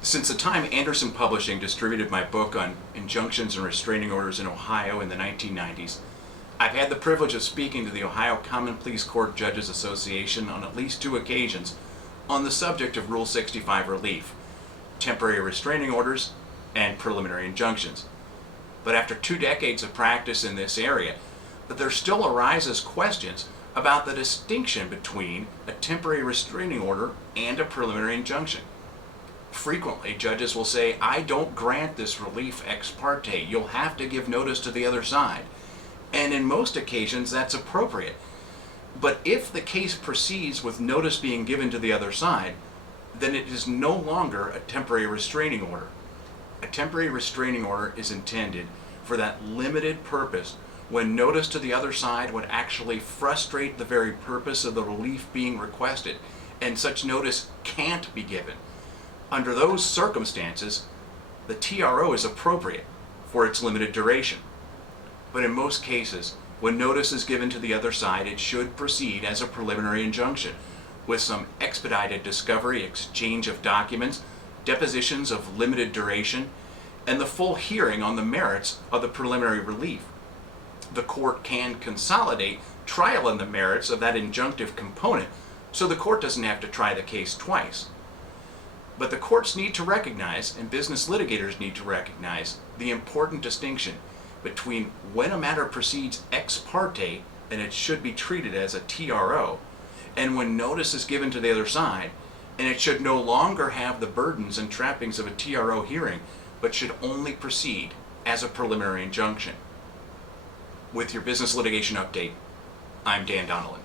Since the time Anderson Publishing distributed my book on injunctions and restraining orders in Ohio in the 1990s, I've had the privilege of speaking to the Ohio Common Pleas Court Judges Association on at least 2 occasions on the subject of Rule 65 relief, temporary restraining orders, and preliminary injunctions. But after 2 decades of practice in this area, there still arises questions about the distinction between a temporary restraining order and a preliminary injunction. Frequently, judges will say, I don't grant this relief ex parte. You'll have to give notice to the other side. And in most occasions, that's appropriate. But if the case proceeds with notice being given to the other side, then it is no longer a temporary restraining order. A temporary restraining order is intended for that limited purpose when notice to the other side would actually frustrate the very purpose of the relief being requested, and such notice can't be given. Under those circumstances, the TRO is appropriate for its limited duration. But in most cases, when notice is given to the other side, it should proceed as a preliminary injunction, with some expedited discovery, exchange of documents, depositions of limited duration, and the full hearing on the merits of the preliminary relief. The court can consolidate trial in the merits of that injunctive component, so the court doesn't have to try the case twice. But the courts need to recognize, and business litigators need to recognize, the important distinction between when a matter proceeds ex parte and it should be treated as a TRO, and when notice is given to the other side and it should no longer have the burdens and trappings of a TRO hearing, but should only proceed as a preliminary injunction. With your business litigation update, I'm Dan Donnellon.